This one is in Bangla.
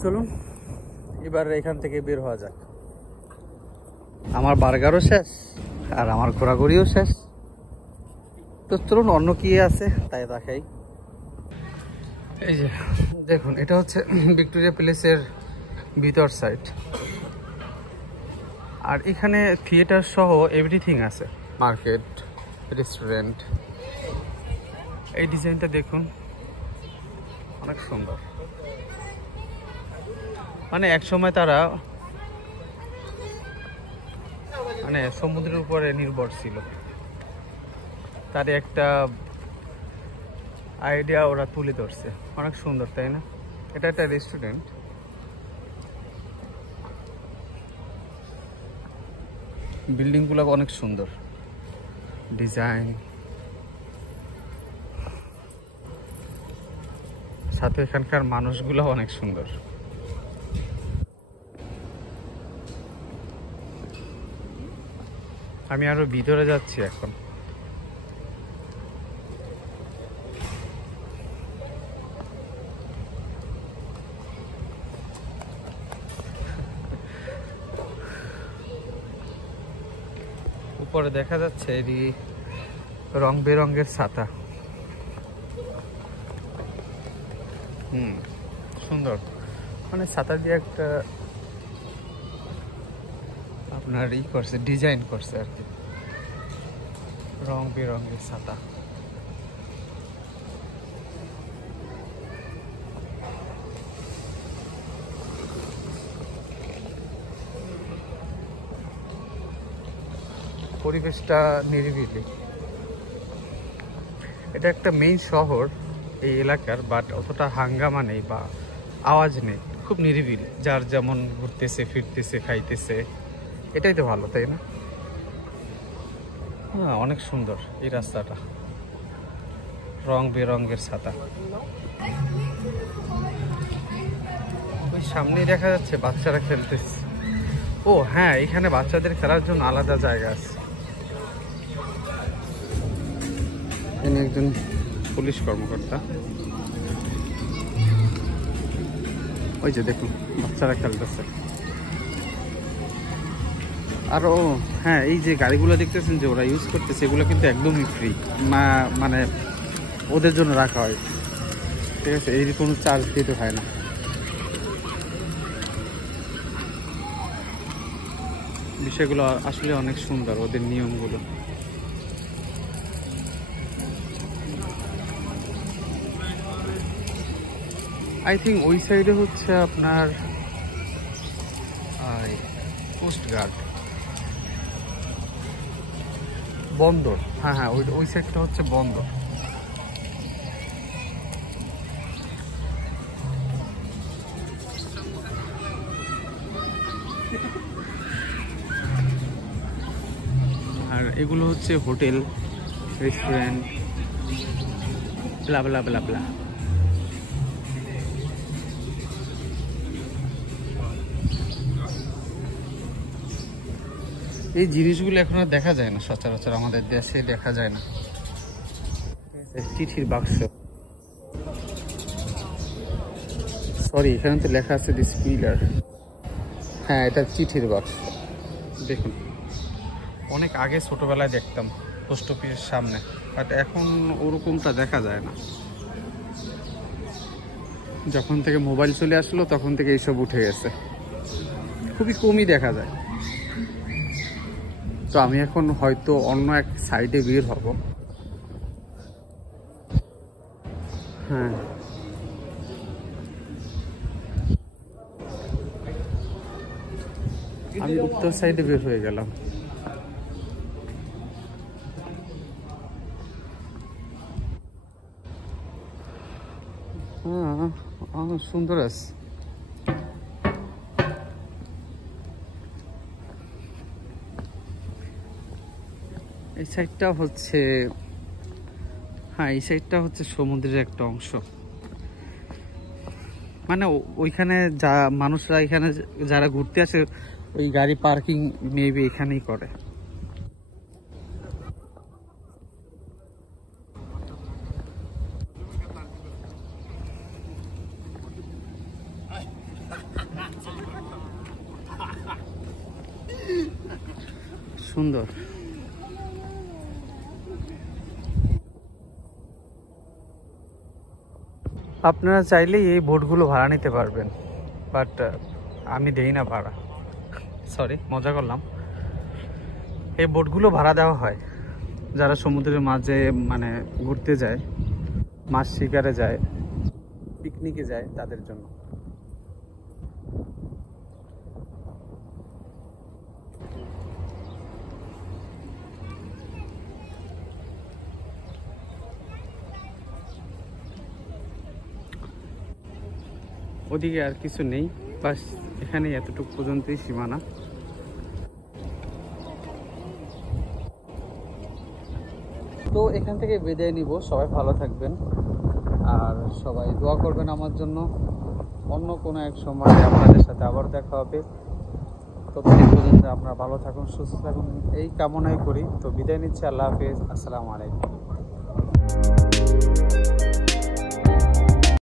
চলুন এবার এখান থেকে বের হওয়া যাক। আমার বার্গারও শেষ আর আমার ঘোরাঘুরিও শেষ, তো চলুন অন্য কি আছে তাই দেখাই। এই যে দেখুন, এটা হচ্ছে ভিক্টোরিয়া প্যালেসের ভিতর সাইড, আর এখানে থিয়েটার সহ এভরিথিং আছে, মার্কেট, রেস্টুরেন্ট। এই ডিজাইনটা দেখুন, অনেক সুন্দর। মানে এক সময় তারা মানে সমুদ্রের উপরে নির্ভর ছিল, তার একটা আইডিয়া ওরা তুলে ধরছে, অনেক সুন্দর তাই না? এটা একটা রেস্টুরেন্ট। বিল্ডিংগুলো অনেক সুন্দর ডিজাইন, সাথে এখানকার মানুষগুলো অনেক সুন্দর। আমি আরো ভিতরে যাচ্ছি এখন। উপরে দেখা যাচ্ছে এদিকে রং বেরঙের ছাতা। সুন্দর, মানে ছাতা দিয়ে একটা আপনার করছে, ডিজাইন করছে আর কি, রং বেরঙের ছাতা। পরিবেশটা নিরিবিলি। এটা একটা মেইন শহর এই এলাকার, বাট অতটা হাঙ্গামা নেই বা আওয়াজ নেই, খুব নিরিবিলি, যার যেমন ঘুরতেছে ফিরতেছে খাইতেছে, এটাই তো ভালো তাই না? হ্যাঁ, অনেক সুন্দর এই রাস্তাটা, রং বেরঙের ছাতা। ওই সামনেই দেখা যাচ্ছে বাচ্চারা খেলতেছে। ও হ্যাঁ, এখানে বাচ্চাদের খেলার জন্য আলাদা জায়গা আছে। এখানে একজন পুলিশ কর্মকর্তা, ওই যে দেখুন বাচ্চারা খেলতেছে। আর ও হ্যাঁ, এই যে গাড়িগুলো দেখতেছেন যে ওরা ইউজ করতেছে, এগুলো কিন্তু একদমই ফ্রি, মানে ওদের জন্য রাখা হয়, ঠিক আছে? এর কোনো চার্জ দিতে হয় না। বিষয়গুলো আসলে অনেক সুন্দর, ওদের নিয়মগুলো। আই থিঙ্ক ওই সাইডে হচ্ছে আপনার কোস্ট গার্ড, বন্দর। হ্যাঁ হ্যাঁ, ওই সাইডটা হচ্ছে বন্দর। আর এগুলো হচ্ছে হোটেল, রেস্টুরেন্ট, ব্লা ব্লা ব্লা ব্লা। এই জিনিসগুলো এখন আর দেখা যায় না সচরাচর, আমাদের দেশে দেখা যায় না। চিঠির বাক্স, সরি এখানে তো লেখা আছে দিস পিলার। হ্যাঁ, এটা চিঠির বাক্স। দেখুন, অনেক আগে ছোটবেলায় দেখতাম পোস্ট অফিসের সামনে, বাট এখন ওরকমটা দেখা যায় না। যখন থেকে মোবাইল চলে আসলো তখন থেকে এইসব উঠে গেছে, খুবই কমই দেখা যায়। তো আমি এখন হয়তো অন্য এক সাইডে বের হব। হ্যাঁ, আমি উত্তর সাইডে বের হয়ে গেলাম। হ্যাঁ, সুন্দর আছে। এই সাইডটা হচ্ছে, হ্যাঁ এই সাইডটা হচ্ছে সমুদ্রের একটা অংশ। মানে ওইখানে যা মানুষরা এখানে যারা ঘুরতে আসে, ওই গাড়ি পার্কিং মেবি এখানেই করে। সুন্দর। আপনারা চাইলেই এই বোটগুলো ভাড়া নিতে পারবেন, বাট আমি দেই না ভাড়া, সরি মজা করলাম। এই বোটগুলো ভাড়া দেওয়া হয় যারা সমুদ্রের মাঝে মানে ঘুরতে যায়, মাছ শিকারে যায়, পিকনিকে যায়, তাদের জন্য। ওদিকে আর কিছু নেই, বাস এখানে এতটুকু পর্যন্তই সীমানা। তো এখান থেকে বিদায় নিব। সবাই ভালো থাকবেন আর সবাই দোয়া করবেন আমার জন্য। অন্য কোনো এক সময় আপনাদের সাথে আবার দেখা হবে। ততদিন পর্যন্ত আপনারা ভালো থাকুন, সুস্থ থাকুন, এই কামনাই করি। তো বিদায় নিচ্ছি। আল্লাহ হাফেজ, আসসালামু আলাইকুম।